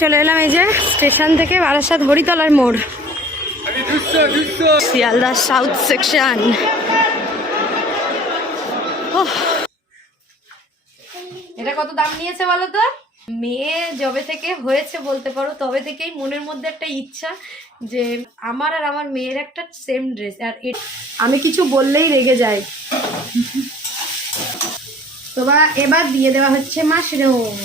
চলে এলাম এই যে স্টেশন থেকে বারাসাত হরিতলার মোড়। Sealdah south section. এটা কত দাম নিয়েছে বলো তো? মেয়ে যবে থেকে হয়েছে বলতে পারো তবে থেকেই মনের মধ্যে একটা ইচ্ছা যে আমার আর আমার মেয়ের একটা সেম ড্রেস আর আমি কিছু বললেই রেগে যাই তো বা এবার দিয়ে দেওয়া হচ্ছে mushroom.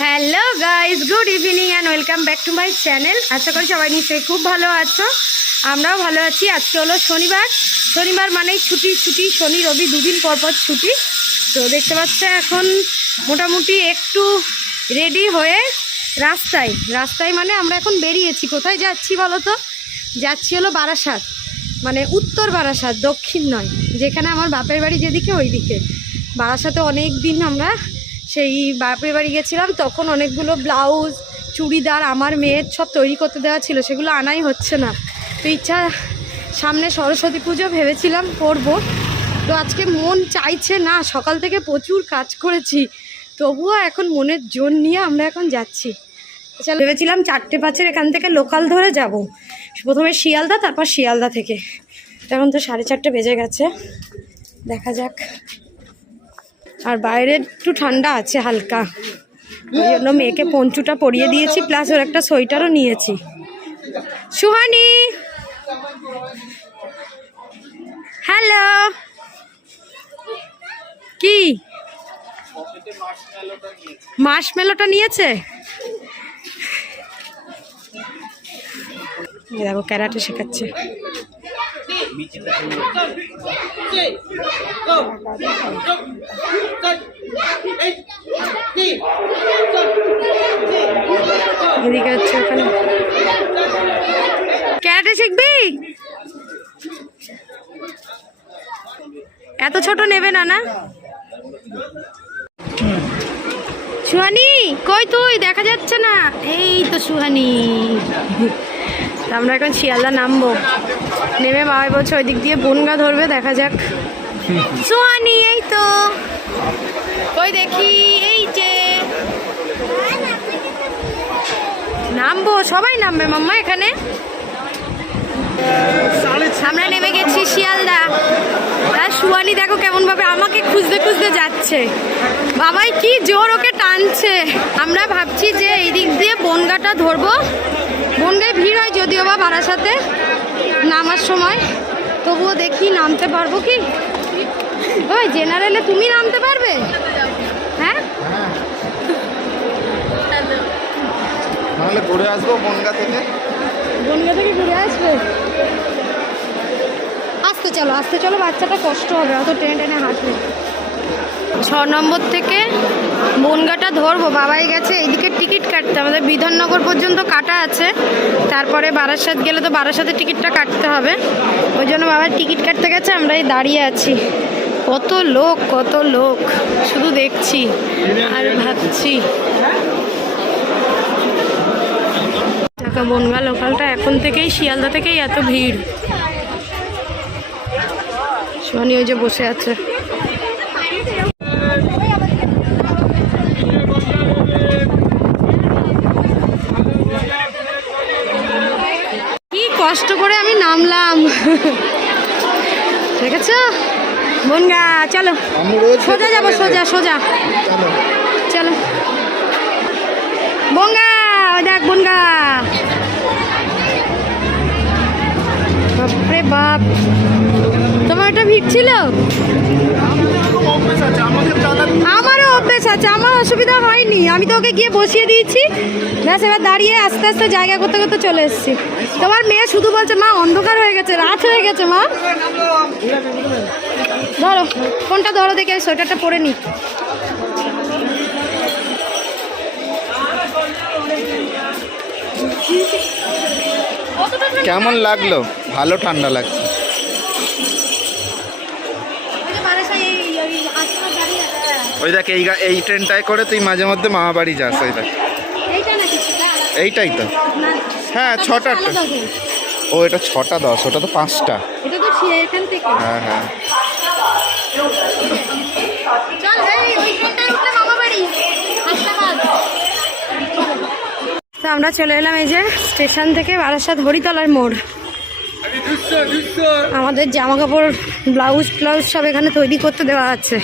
Hello guys good evening and welcome back to my channel আশা করি সবাই নিশ্চয়ই খুব ভালো আছো। আমরাও ভালো আছি। আজকে হলো শনিবার। শনিবার মানেই ছুটি ছুটি, শনি, রবি দুদিন পর পর ছুটি। তো দেখতে পাচ্ছ এখন মোটামুটি একটু রেডি হয়ে রাস্তায়। রাস্তায় মানে আমরা এখন বেরিয়েছি। কোথায় যাচ্ছি বলো তো? যাচ্ছি হলো বারাসাত। মানে উত্তর বারাসাত, দক্ষিণ নয়, যেখানে আমার বাপের বাড়ি যেদিকে ওই দিকে বারাসাতে অনেক দিন আমরা সেই বাপের বাড়ি গেছিলাম, তখন অনেকগুলো ব্লাউজ, চুড়িদার, আমার মেয়ের সব তৈরি করতে দেওয়া ছিল, সেগুলো আনাই হচ্ছে না। তো ইচ্ছা, সামনে সরস্বতী পুজো ভেবেছিলাম করব। তো আজকে মন চাইছে না, সকাল থেকে প্রচুর কাজ করেছি, তবুও এখন মনের জোর নিয়ে আমরা এখন যাচ্ছি। চলো ভেবেছিলাম চারটে পাঁচের এখান থেকে লোকাল ধরে যাব প্রথমে শিয়ালদা, তারপর শিয়ালদা থেকে। এখন তো সাড়ে চারটে বেজে গেছে। দেখা যাক। আর বাইরে একটু ঠান্ডা আছে হালকা। ওই জন্য মেয়েকে পঞ্চুটা পরিয়ে দিয়েছি, প্লাস ওর একটা সোয়েটারও নিয়েছি। সুহানি! হ্যালো! কি? মাস মেলোটা নিয়েছে এই দেখো ক্যারাটে শেখাচ্ছে। এদিকে হচ্ছে ওখানে। ক্যারাটে শিখবি? এত ছোট নেবে না না? সুহানি, কই তুই? দেখা যাচ্ছে না। এই তো সুহানি। আমরা এখন শিয়ালদা নামবো। নেমে বাবাই বলছে ওই দিক দিয়ে বনগা ধরবে, দেখা যাক। সুহানি, এই তো। কই দেখি, এই যে। নামবো, সবাই নামবে মাম্মা এখানে। আমরা নেমে গেছি শিয়ালদা। আর সুয়ানি দেখো কেমন ভাবে আমাকে খুঁজতে খুঁজতে যাচ্ছে। বাবাই, কি জোর ওকে টানছে। আমরা ভাবছি যে এই দিক দিয়ে বনগাটা ধরবো। বনগায় ভিড় হয় বা বারাসাতে নামার সময়। তবুও দেখি নামতে পারব কি? ওই জেনারেলে তুমি নামতে পারবে? হ্যাঁ? তাহলে ঘুরে আসব বনগা থেকে। বনগা থেকে ঘুরে আসবে? আসতে চলো আসতে চলো বাচ্চাটা কষ্ট হবে অত টেনে টেনে হাঁটবে ছ নম্বর থেকে বনগাটা ধরবো। বাবাই গেছে, এইদিকে টিকিট কাটতে। আমাদের বিধাননগর পর্যন্ত কাটা আছে। তারপরে বারাসাত গেলে তো বারাসাতের টিকিটটা কাটতে হবে। ওই জন্য বাবার টিকিট কাটতে গেছে আমরা এই দাঁড়িয়ে আছি। কত লোক কত লোক। শুধু দেখছি আর ভাবছি। ঢাকা বনগা লোকালটা এখন থেকেই, শিয়ালদা থেকেই এত ভিড়। শনি ওই যে বসে আছে কি কষ্ট করে আমি নামলাম আছে বনগা চলো। সোজা যাব সোজা সোজা। চলো। বনগা ওই দেখ বনগা। বাপরে বাপ। তোমার একটা ভিড় ছিল? আমারও অভ্যেস আছে আমার অসুবিধা হয়নি। আমি তো ওকে গিয়ে বসিয়ে দিয়েছি। ব্যাস এবার দাঁড়িয়ে আস্তে আস্তে জায়গা করতে করতে চলে এসেছি। তোমার মেয়ে শুধু বলছে মা অন্ধকার হয়ে গেছে রাত হয়ে গেছে মা। ধরো ফোনটা ধরো দেখে সোয়েটারটা পরে নি কেমন লাগল? ভালো ঠান্ডা লাগছে। ওই দেখ এই এই ট্রেনটায় করে তুই মাঝে মধ্যে মামা বাড়ি যাস ওই দেখ? এইটাই তো। হ্যাঁ ছটা ও এটা ছটা দশ ওটা তো পাঁচটা। এখান থেকে। হ্যাঁ হ্যাঁ। চল এই ওই ট্রেনটায় উঠলে মামা বাড়ি হাসনাবাদ। তো আমরা চলে এলাম এই যে স্টেশন থেকে বারাসাত হরিতলার মোড়। আমাদের জামা কাপড় ব্লাউজ ব্লাউজ সব এখানে তৈরি করতে দেওয়া আছে।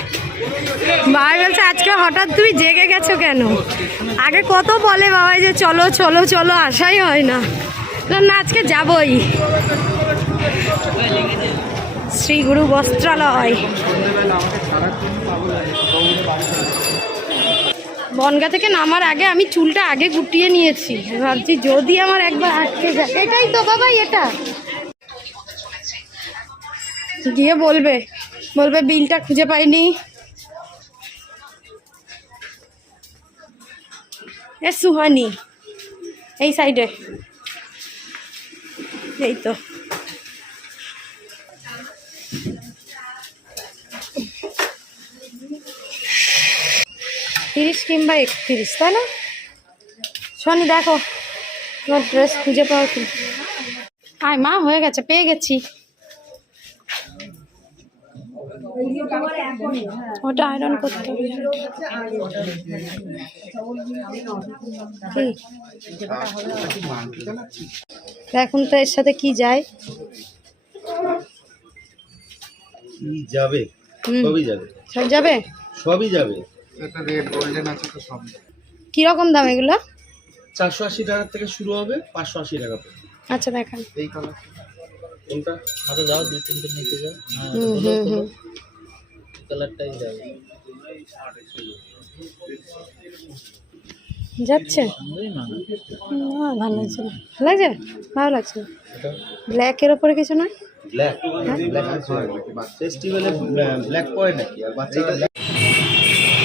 ভাই বলছে আজকে হঠাৎ তুমি জেগে গেছো কেন? আগে কত বলে বাবাই যে চলো চলো চলো আসাই হয় না। না আজকে যাবই। শ্রী গুরু বস্ত্রালয়। বনগা থেকে নামার আগে আমি চুলটা আগে গুটিয়ে নিয়েছি। ভাবছি যদি আমার একবার আটকে যায়। এটাই তো বাবাই এটা। গিয়ে বলবে বলবে বিলটা খুঁজে পাইনি। এ সুহানি, এই সাইডে এই তো। তিরিশ কিংবা একত্রিশ তাই না? শনি দেখো তোমার ড্রেস খুঁজে পাও কি? আয় মা হয়ে গেছে পেয়ে গেছি। ওটা আয়রন করতে হবে। এখন তো এর সাথে কি যায়? কি যাবে? সবই যাবে। সব যাবে? সবই যাবে। এটা রেড গোল্ডেন আছে তো সব। কীরকম দাম এগুলো? চারশো আশি টাকার থেকে শুরু হবে পাঁচশো আশি টাকা পর্যন্ত। আচ্ছা দেখান। এই কালার কোনটা? হাতে যাও দুই তিনটে নিতে যাও। হুম হুম হুম। কালারটাই যাবে। যাচ্ছে? না ভালো লাগছে না। ভালো লাগছে? ভালো লাগছে। ব্ল্যাকের ওপরে কিছু নয়? Black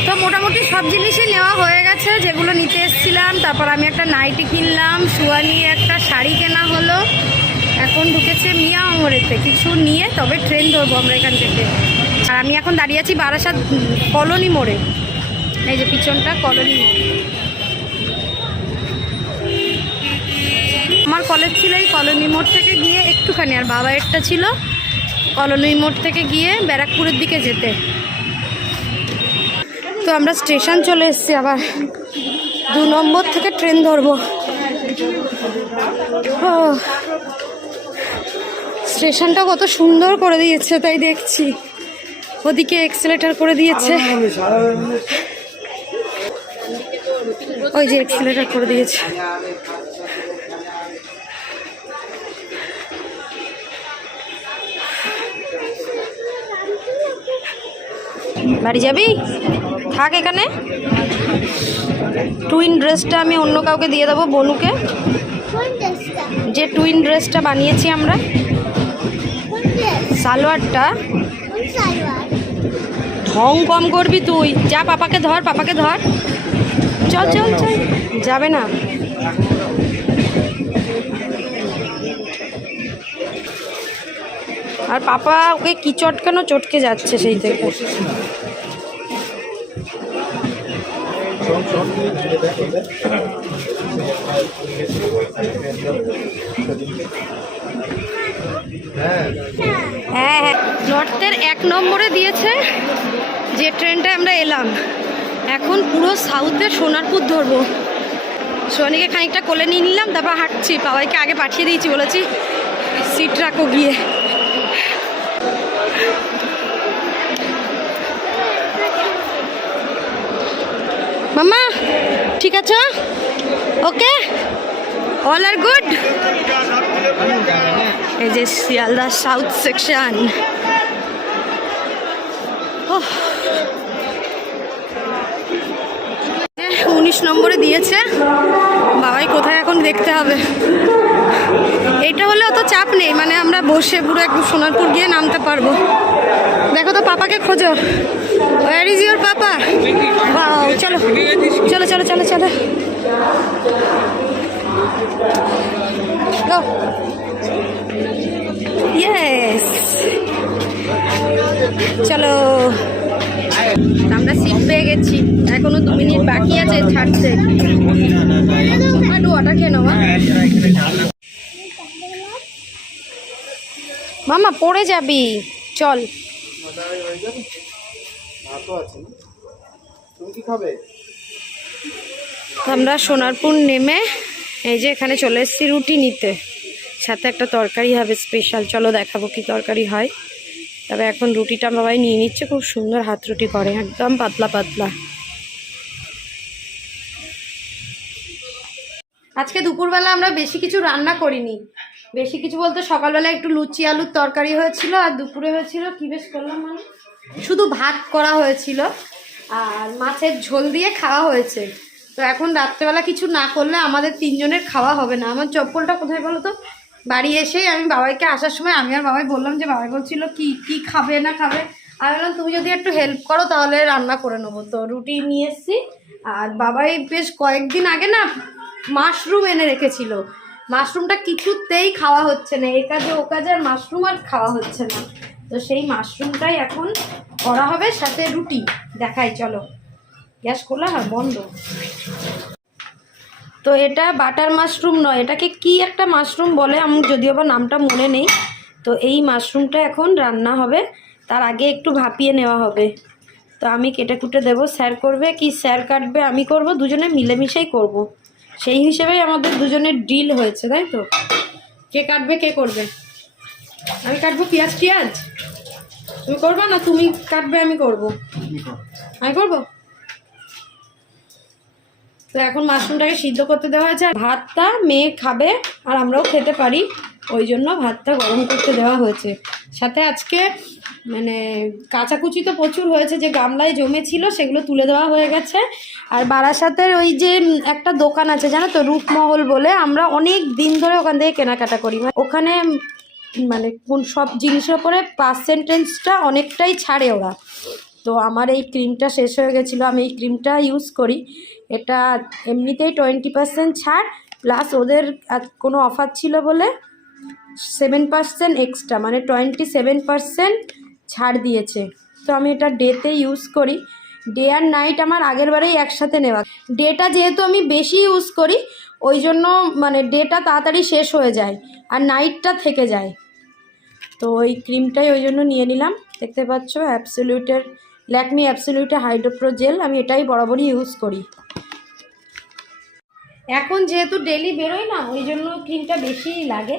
তো মোটামুটি সব জিনিসই নেওয়া হয়ে গেছে। যেগুলো নিতে এসেছিলাম তারপর আমি একটা নাইটি কিনলাম সুয়ানি একটা শাড়ি কেনা হলো। এখন ঢুকেছে মিয়া অমরেতে। কিছু নিয়ে তবে ট্রেন ধরবো আমরা এখান থেকে। আর আমি এখন দাঁড়িয়ে আছি বারাসাত কলোনি মোড়ে। এই যে পিছনটা কলোনি মোড়। কলেজ ছিল, এই কলোনি মোড় থেকে গিয়ে একটুখানি, আর বাবা একটা ছিল কলোনি মোড় থেকে গিয়ে ব্যারাকপুরের দিকে যেতে। তো আমরা স্টেশন চলে এসেছি, আবার দু নম্বর থেকে ট্রেন ধরবো। স্টেশনটা কত সুন্দর করে দিয়েছে, তাই দেখছি। ওদিকে এক্সেলেটার করে দিয়েছে। ওই যে এক্সেলেটার করে দিয়েছে। বাড়ি যাবি? থাক এখানে। টুইন ড্রেসটা আমি অন্য কাউকে দিয়ে দেবো, বনুকে। যে টুইন ড্রেসটা বানিয়েছি আমরা। সালোয়ারটা। ঢং কম করবি তুই। যা পাপাকে ধর পাপাকে ধর। চল চল চল। যাবে না। আর পাপা ওকে কি চটকানো চটকে যাচ্ছে সেই থেকে হ্যাঁ হ্যাঁ। নর্থের এক নম্বরে দিয়েছে যে ট্রেনটায় আমরা এলাম। এখন পুরো সাউথের সোনারপুর ধরবো। সোনিকে খানিকটা কোলে নিয়ে নিলাম, তারপর হাঁটছি। বাবাইকে আগে পাঠিয়ে দিয়েছি, বলেছি, সিট রাখো গিয়ে মামা ঠিক আছে? ওকে? অল আর গুড এই যে শিয়ালদা সাউথ সেকশন উনিশ নম্বরে দিয়েছে। বাবাই, কোথায় এখন দেখতে হবে? এটা হলে অত চাপ নেই মানে আমরা বসে পুরো একদম সোনারপুর গিয়ে নামতে পারব। দেখো তো, পাপাকে খোঁজো। ওয়ার ইজ ইউর পাপা চলো চলো চলো চলো চলো Go. Yes. চলো আমরা সিট পেয়ে গেছি। এখনও দু মিনিট বাকি আছে, ছাড়ছে। একটু ওটা খেয়ে নেওয়া মামা, পড়ে যাবি। চল। ভাতও আছে তুমি কি খাবে? আমরা সোনারপুর নেমে এই যে এখানে চলে এসেছি রুটি নিতে। সাথে একটা তরকারি হবে স্পেশাল চলো দেখাবো কি তরকারি হয়। তবে এখন রুটিটা বাবাই নিয়ে নিচ্ছে। খুব সুন্দর হাত রুটি করে, একদম পাতলা পাতলা। আজকে দুপুরবেলা আমরা বেশি কিছু রান্না করিনি। বেশি কিছু বলতে সকালবেলা একটু লুচি, আলুর তরকারি হয়েছিল আর দুপুরে হয়েছিল কি বেশ করলাম মানে? শুধু ভাত করা হয়েছিল আর মাছের ঝোল দিয়ে খাওয়া হয়েছে। তো এখন রাত্রেবেলা কিছু না করলে আমাদের তিনজনের খাওয়া হবে না। আমার চপ্পলটা কোথায় বলো তো? বাড়ি এসেই আমি বাবাইকে আসার সময় আমি আর বাবাই বললাম যে, বাবাই বলছিল কি কি খাবে না খাবে? আমি বললাম, তুমি যদি একটু হেল্প করো তাহলে রান্না করে নেব। তো রুটি নিয়ে এসেছি। আর বাবাই বেশ কয়েকদিন আগে না মাশরুম এনে রেখেছিল। মাশরুমটা কিছুতেই খাওয়া হচ্ছে না। এ কাজে ও কাজে আর মাশরুম আর খাওয়া হচ্ছে না। তো সেই মাশরুমটাই এখন করা হবে, সাথে রুটি। দেখাই, চলো। গ্যাস খোলা হয় বন্ধ। তো এটা বাটার মাশরুম নয়, এটাকে কি একটা মাশরুম বলে? আমি যদিও বা নামটা মনে নেই। তো এই মাশরুমটা এখন রান্না হবে। তার আগে একটু ভাপিয়ে নেওয়া হবে। তো আমি কেটে কুটে দেবো। স্যার করবে কি? স্যার কাটবে, আমি করব, দুজনে মিলেমিশেই করব। সেই হিসেবেই আমাদের দুজনের ডিল হয়েছে, তাই তো? কে কাটবে, কে করবে? আমি কাটবো পেঁয়াজ টিয়াজ তুমি করবে না? তুমি কাটবে আমি করব। আমি করব। তো এখন মাশরুমটাকে সিদ্ধ করতে দেওয়া হয়েছে আর ভাতটা মেয়ে খাবে আর আমরাও খেতে পারি। ওই জন্য ভাতটা গরম করতে দেওয়া হয়েছে। সাথে আজকে মানে কাঁচাকুচি তো প্রচুর হয়েছে যে গামলায় জমেছিল সেগুলো তুলে দেওয়া হয়ে গেছে। আর বারাসাতের ওই যে একটা দোকান আছে জানো তো রূপমহল বলে আমরা অনেক দিন ধরে ওখান থেকে কেনাকাটা করি। মানে ওখানে মানে কোন সব জিনিসের উপরে পার্সেন্টেজটা অনেকটাই ছাড়ে ওরা। তো আমার এই ক্রিমটা শেষ হয়ে গেছিল, আমি এই ক্রিমটা ইউজ করি। এটা এমনিতেই টোয়েন্টি পার্সেন্ট ছাড় প্লাস ওদের কোনো অফার ছিল বলে সেভেন পার্সেন্ট এক্সট্রা মানে টোয়েন্টি সেভেন পার্সেন্ট ছাড় দিয়েছে। তো আমি এটা ডেতে ইউজ করি। ডে আর নাইট আমার আগের বারেই একসাথে নেওয়া। ডেটা যেহেতু আমি বেশি ইউজ করি, ওই জন্য মানে ডেটা তাড়াতাড়ি শেষ হয়ে যায়, আর নাইটটা থেকে যায়। তো ওই ক্রিমটাই ওই জন্য নিয়ে নিলাম। দেখতে পাচ্ছ, অ্যাবসলিউটের, ল্যাকমি অ্যাবসলিউটে হাইড্রোপ্রো জেল আমি এটাই বরাবরই ইউজ করি। এখন যেহেতু ডেলি বেরোয় না, ওই জন্য ক্রিমটা বেশিই লাগে।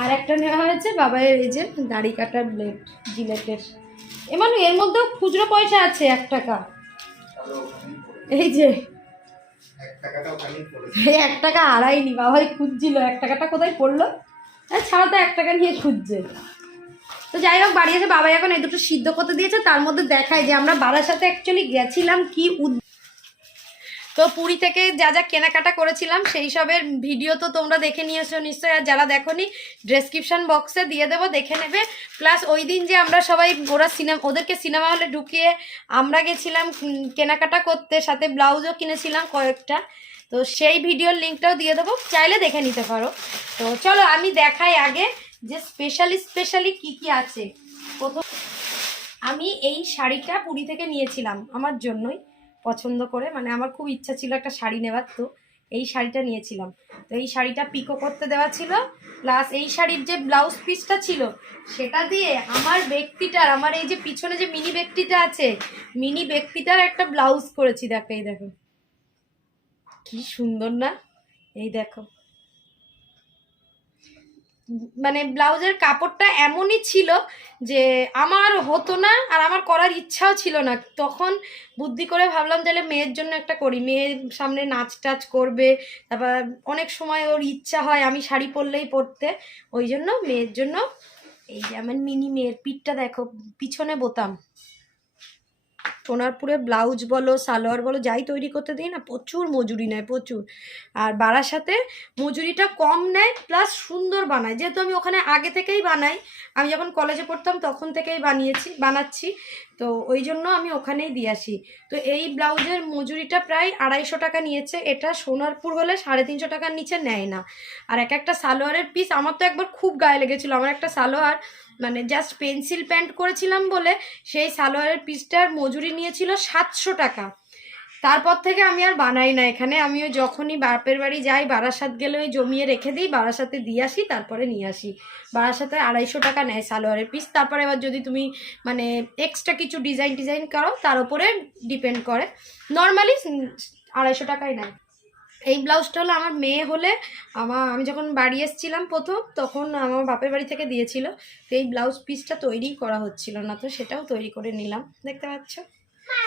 আর একটা নেওয়া হয়েছে বাবার এই যে দাড়ি কাটার ব্লেড জিলেটের। এমন এর মধ্যেও খুচরো পয়সা আছে, এক টাকা। এই যে। এক টাকা হারাইনি বাবাই খুঁজছিল, এক টাকাটা কোথায় পড়ল? ছাড়া তো, এক টাকা নিয়ে খুঁজছে। তো যাই হোক, বাড়ি এসে বাবা এখন এই দুটো সিদ্ধ করতে দিয়েছে। তার মধ্যে দেখায় যে আমরা বাবার সাথে অ্যাকচুয়ালি গেছিলাম কি তো পুরী থেকে যা যা কেনাকাটা করেছিলাম, সেই সবের ভিডিও তো তোমরা দেখে নিয়েছো নিশ্চয়ই, আর যারা দেখোনি ডেসক্রিপশন বক্সে দিয়ে দেবো, দেখে নেবে। প্লাস ওই দিন যে আমরা সবাই ওরা সিনেমা ওদেরকে সিনেমা হলে ঢুকিয়ে আমরা গেছিলাম কেনাকাটা করতে, সাথে ব্লাউজও কিনেছিলাম কয়েকটা। তো সেই ভিডিওর লিঙ্কটাও দিয়ে দেবো, চাইলে দেখে নিতে পারো। তো চলো, আমি দেখাই আগে। যে স্পেশালি স্পেশালি কি কি আছে? প্রথম আমি এই শাড়িটা পুরী থেকে নিয়েছিলাম আমার জন্যই পছন্দ করে। মানে আমার খুব ইচ্ছা ছিল একটা শাড়ি নেওয়ার, তো এই শাড়িটা নিয়েছিলাম। তো এই শাড়িটা পিকো করতে দেওয়া ছিল প্লাস এই শাড়ির যে ব্লাউজ পিসটা ছিল, সেটা দিয়ে আমার ব্যক্তিটার, আমার এই যে পিছনে যে মিনি ব্যক্তিটা আছে মিনি ব্যক্তিটার একটা ব্লাউজ করেছি। দেখো, এই দেখো। কি সুন্দর না? এই দেখো। মানে ব্লাউজের কাপড়টা এমনই ছিল যে আমার হতো না আর আমার করার ইচ্ছাও ছিল না। তখন বুদ্ধি করে ভাবলাম তাহলে মেয়ের জন্য একটা করি। মেয়ের সামনে নাচ টাচ করবে, তারপর অনেক সময় ওর ইচ্ছা হয় আমি শাড়ি পরলেই পরতে। ওই জন্য মেয়ের জন্য এই যে আমার মিনি মেয়ের পিঠটা দেখো, পিছনে বোতাম। সোনারপুরে ব্লাউজ বলো, সালোয়ার বলো, যাই তৈরি করতে দিই না, প্রচুর মজুরি নেয়, প্রচুর। আর বারাসাতে মজুরিটা কম নেয় প্লাস সুন্দর বানায়। যেহেতু আমি ওখানে আগে থেকেই বানাই, আমি যখন কলেজে পড়তাম তখন থেকেই বানিয়েছি, বানাচ্ছি। তো ওই জন্য আমি ওখানেই দিয়ে আসি। তো এই ব্লাউজের মজুরিটা প্রায় আড়াইশো টাকা নিয়েছে। এটা সোনারপুর হলে সাড়ে তিনশো টাকার নিচে নেয় না। আর এক একটা সালোয়ারের পিস আমার তো একবার খুব গায়ে লেগেছিলো। আমার একটা সালোয়ার মানে জাস্ট পেন্সিল প্যান্ট করেছিলাম বলে সেই সালোয়ারের পিসটার মজুরি নিয়েছিল সাতশো টাকা। তারপর থেকে আমি আর বানাই না এখানে। আমিও যখনই বাপের বাড়ি যাই, বারাসাত গেলে ওই জমিয়ে রেখে দিই, বারাসাতে দিয়ে আসি, তারপরে নিয়ে আসি। বারাসাতে আড়াইশো টাকা নেয় সালোয়ারের পিস তারপরে এবার যদি তুমি মানে এক্সট্রা কিছু ডিজাইন ডিজাইন করো, তার উপরে ডিপেন্ড করে। নর্মালি আড়াইশো টাকাই নেয়। এই ব্লাউজটা হলো আমার মেয়ে হলে আমার আমি যখন বাড়ি এসেছিলাম প্রথম, তখন আমার বাপের বাড়ি থেকে দিয়েছিল। তো এই ব্লাউজ পিসটা তৈরি করা হচ্ছিল না, তো সেটাও তৈরি করে নিলাম। দেখতে পাচ্ছ?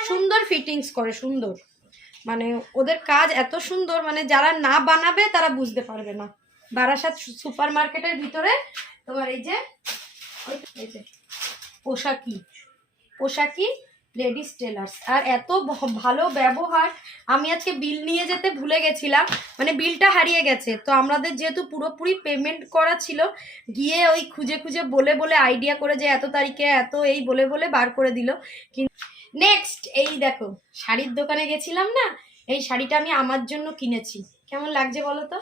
সুন্দর ফিটিংস করে, সুন্দর। মানে ওদের কাজ এত সুন্দর মানে যারা না বানাবে তারা বুঝতে পারবে না। বারাসাত সুপার মার্কেটের ভিতরে তোমার এই যে, পোশাকি। পোশাকি লেডিস টেলার্স আর এত ভালো ব্যবহার আমি আজকে বিল নিয়ে যেতে ভুলে গেছিলাম। মানে বিলটা হারিয়ে গেছে। তো আমাদের যেহেতু পুরোপুরি পেমেন্ট করা ছিল গিয়ে ওই খুঁজে খুঁজে বলে বলে আইডিয়া করে যে এত তারিখে এত এই বলে বলে বার করে দিল। কিন্তু নেক্সট এই দেখো শাড়ির দোকানে গেছিলাম না? এই শাড়িটা আমি আমার জন্য কিনেছি। কেমন লাগছে বলো তো?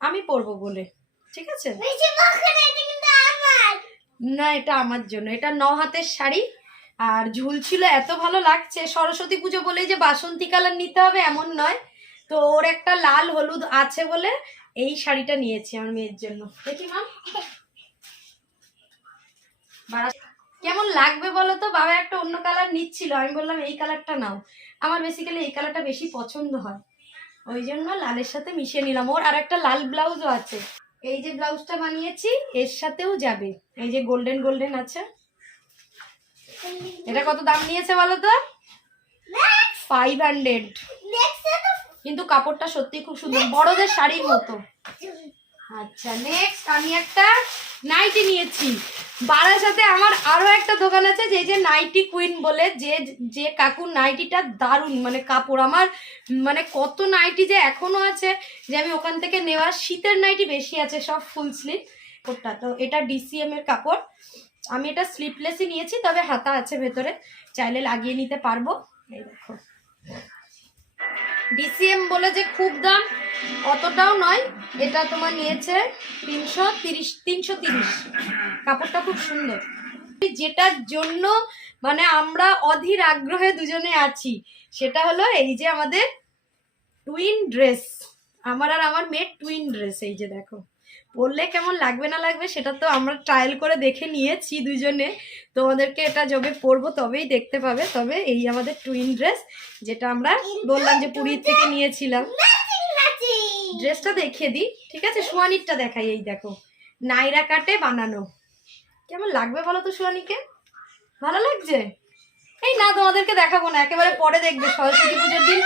আমি পরবো বলে। ঠিক আছে? না এটা আমার। জন্য। এটা ন হাতের শাড়ি। আর ঝুল ছিল, এত ভালো লাগছে। সরস্বতী পুজো বলেই যে বাসন্তী কালার নিতে হবে, এমন নয়। তো ওর একটা লাল হলুদ আছে বলে এই শাড়িটা নিয়েছি আমার মেয়ের জন্য। দেখি, মা। কেমন লাগবে বলো তো? বাবা একটা অন্য কালার নিচ্ছিল, আমি বললাম এই কালারটা নাও। আমার বেসিক্যালি এই কালারটা বেশি পছন্দ হয়। ওই জন্য লালের সাথে মিশিয়ে নিলাম। ওর আর একটা লাল ব্লাউজও আছে। এই যে ব্লাউজটা বানিয়েছি, এর সাথেও যাবে। এই যে গোল্ডেন গোল্ডেন আছে। এটা কত দাম নিয়েছে বলো তো? ফাইভ হান্ড্রেড কিন্তু কাপড়টা সত্যি খুব সুন্দর বড়দের শাড়ির মতো। আচ্ছা নেক্সট আমি একটা নাইটি নিয়েছি। বারাসাতে আমার আরও একটা দোকান আছে যে যে নাইটি কুইন বলে যে যে কাকুর নাইটিটা দারুণ মানে কাপড় আমার মানে কত নাইটি যে এখনও আছে যে আমি ওখান থেকে নেওয়া শীতের নাইটি বেশি আছে সব ফুল স্লিভ কাপড়টা তো এটা ডিসিএম এর কাপড়। আমি এটা স্লিপলেসই নিয়েছি, তবে হাতা আছে ভেতরে। চাইলে লাগিয়ে নিতে পারব। এই দেখো। ডিসিএম বলে যে খুব দাম, অতটাও নয়। এটা তোমার নিয়েছে তিনশো তিরিশ তিনশো তিরিশ। কাপড়টা খুব সুন্দর। যেটার জন্য মানে আমরা অধীর আগ্রহে দুজনে আছি, সেটা হলো এই যে আমাদের টুইন ড্রেস আমার আর আমার মেয়ের টুইন ড্রেস এই যে দেখো। পরলে কেমন লাগবে না লাগবে সেটা তো আমরা ট্রায়াল করে দেখে নিয়েছি দুজনে। তোমাদেরকে এটা যবে পরবো তবেই দেখতে পাবে। তবে এই আমাদের টুইন ড্রেস যেটা আমরা বললাম যে পুরীর থেকে নিয়েছিলাম। ড্রেসটা দেখিয়ে দিই ঠিক আছে? সোয়ানিরটা দেখাই এই দেখো। নাইরা কাটে বানানো। কেমন লাগবে বলো তো সোয়ানিকে? ভালো লাগছে? এই না তোমাদেরকে দেখাবো না। একেবারে পরে দেখবে সরস্বতী পুজোর দিন।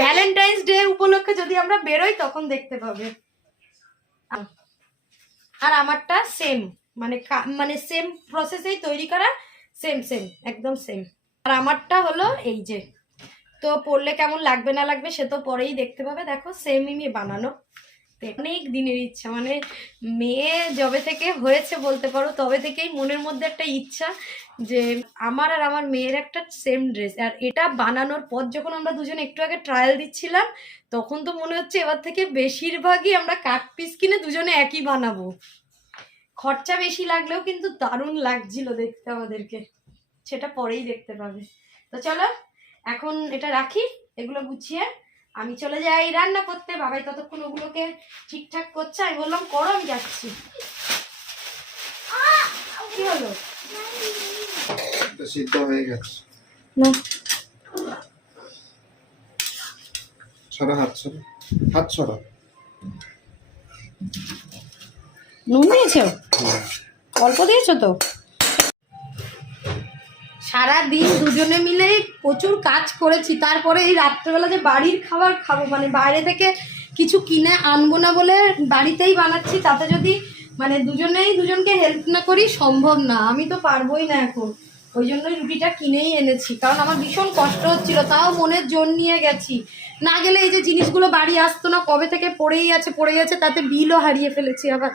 ভ্যালেন্টাইন্স ডে উপলক্ষে যদি আমরা বেরোই তখন দেখতে পাবে। আর আমারটা সেম মানে মানে সেম প্রসেসেই তৈরি করা সেম সেম একদম সেম আর আমারটা হলো এই যে। তো পড়লে কেমন লাগবে না লাগবে সে তো পরেই দেখতে পাবে। দেখো সেমই বানানো। অনেক দিনের ইচ্ছা মানে মেয়ে যবে থেকে হয়েছে বলতে পারো, তবে থেকেই মনের মধ্যে একটা ইচ্ছা যে আমার আর আমার মেয়ের একটা সেম ড্রেস আর এটা বানানোর পর যখন আমরা দুজন একটু আগে ট্রায়াল দিচ্ছিলাম, তখন তো মনে হচ্ছে এবার থেকে বেশিরভাগই আমরা কাট পিস কিনে দুজনে একই বানাবো। খরচা বেশি লাগলেও কিন্তু দারুণ লাগছিল দেখতে আমাদেরকে। সেটা পরেই দেখতে পাবে। তো চলো, এখন এটা রাখি, এগুলো গুছিয়ে আমি চলে যাই রান্না করতে। বাবাই ততক্ষণ ওগুলোকে ঠিকঠাক করছে। আমি বললাম করো আমি যাচ্ছি। কি হলো? সিদ্ধ হয়ে গেছে। না। হাত নুন দিয়েছ? অল্প দিয়েছ তো? সারা দিন দুজনে মিলে প্রচুর কাজ করেছি। তারপরে এই রাত্রেবেলা যে বাড়ির খাবার খাব মানে বাইরে থেকে কিছু কিনে আনব না বলে বাড়িতেই বানাচ্ছি, তাতে যদি মানে দুজনেই দুজনকে হেল্প না করি সম্ভব না। আমি তো পারবোই না এখন। ওই জন্যই রুটিটা কিনেই এনেছি। কারণ আমার ভীষণ কষ্ট হচ্ছিল, তাও মনের জোর নিয়ে গেছি। না গেলে এই যে জিনিসগুলো বাড়ি আসতো না, কবে থেকে পড়েই আছে পড়ে গেছে তাতে বিলও হারিয়ে ফেলেছি আবার।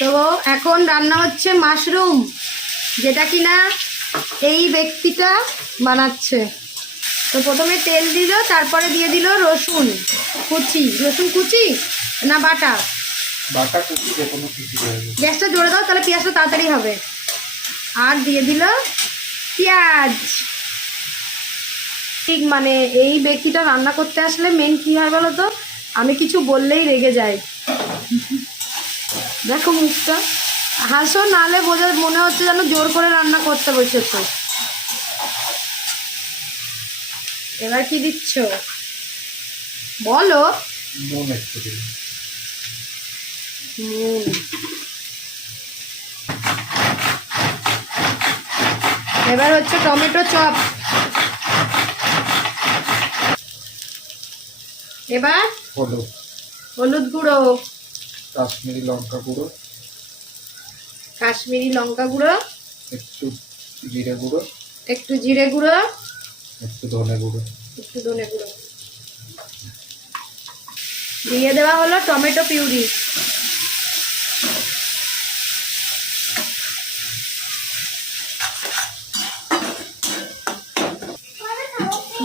তো এখন রান্না হচ্ছে মাশরুম যেটা কিনা এই ব্যক্তিটা বানাচ্ছে। তো প্রথমে তেল দিল তারপরে দিয়ে দিল রসুন কুচি। রসুন কুচি না বাটা? বাটা কুচি যে কোনো কিছু গ্যাসটা জোরে দাও তাহলে পেঁয়াজটা তাড়াতাড়ি হবে। আর দিয়ে দিল পেঁয়াজ। ঠিক মানে এই ব্যক্তিটা রান্না করতে আসলে মেন কি হয় বলো তো? আমি কিছু বললেই রেগে যায়। দেখো মুখটা। হাসো নালে বোঝা মনে হচ্ছে যেন জোর করে রান্না করতে বসেছো। এবার কি দিচ্ছ? বলো। নুন একটু দিন। নুন। এবার হচ্ছে টমেটো চপ। এবার হলুদ। হলুদ গুঁড়ো। কাশ্মীরি লঙ্কা গুঁড়ো। কাশ্মীরি লঙ্কা গুঁড়ো একটু জিরে গুঁড়ো। একটু জিরে গুঁড়ো একটু ধনে গুঁড়ো। একটু ধনে গুঁড়ো। দিয়ে দেওয়া হলো টমেটো পিউরি।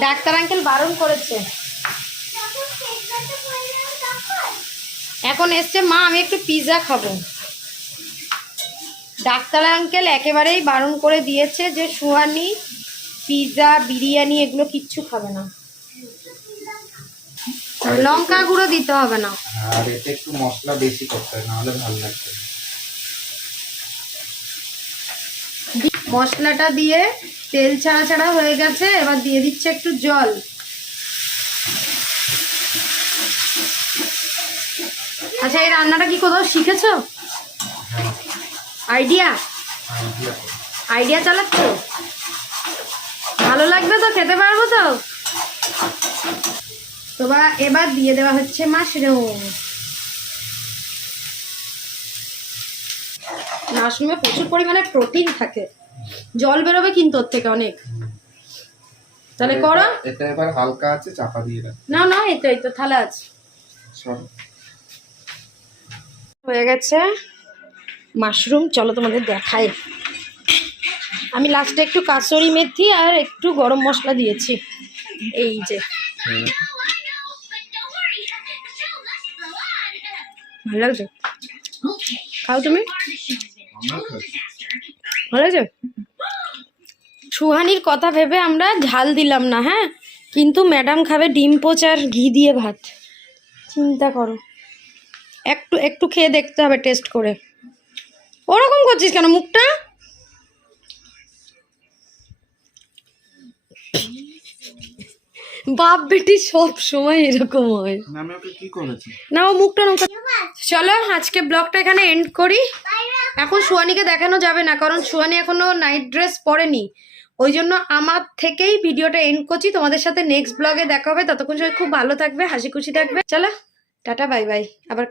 ডাক্তার আঙ্কেল বারণ করেছে। এখন এসছে মা আমি একটু পিৎজা খাব। ডাক্তার আঙ্কেল একেবারেই বারণ করে দিয়েছে যে সুহানি পিৎজা বিরিয়ানি এগুলো কিচ্ছু খাবে না। লঙ্কা গুঁড়ো দিতে হবে না। আর এতে একটু মশলা বেশি করতে হয় নাহলে ভালো লাগবে মশলাটা দিয়ে তেল ছাড়া ছাড়া হয়ে গেছে এবার দিয়ে দিচ্ছে একটু জল। আচ্ছা এই রান্নাটা কি কোথাও শিখেছো? আইডিয়া? আইডিয়া চালাচ্ছ? ভালো লাগবে তো খেতে পারব তো? তো বা এবার দিয়ে দেওয়া হচ্ছে মাশরুম। মাশরুমে প্রচুর পরিমাণে প্রোটিন থাকে। জল বেরোবে কিন্তু ওর থেকে অনেক। তাহলে করো। এটা এবার হালকা আছে চাপা দিয়ে রাখ। না না এই তো এই তো থালা আছে। হয়ে গেছে। মাশরুম, চলো তোমাদের দেখাই। আমি লাস্টে একটু কাসরি মেথি আর একটু গরম মশলা দিয়েছি। এই যে। ভালো লাগছে? খাও তুমি। ভালো লাগছে? সুহানির কথা ভেবে আমরা ঝাল দিলাম না হ্যাঁ? কিন্তু ম্যাডাম খাবে ডিম পোচ আর ঘি দিয়ে ভাত। চিন্তা করো। একটু একটু খেয়ে দেখতে হবে টেস্ট করে। ওরকম করছিস কেন মুখটা? বাপ বেটি সব সময় এরকম হয়। না, ও মুখটা নৌকা চলো আজকে ব্লগটা এখানে এন্ড করি। এখন সুয়ানিকে দেখানো যাবে না কারণ সুয়ানি এখনও নাইট ড্রেস পরেনি। ওই জন্য আমার থেকেই ভিডিওটা এন্ড করছি। তোমাদের সাথে নেক্সট ব্লগে দেখা হবে। ততক্ষণ সবাই খুব ভালো থাকবে হাসি খুশি থাকবে। চলো টাটা বাই বাই আবার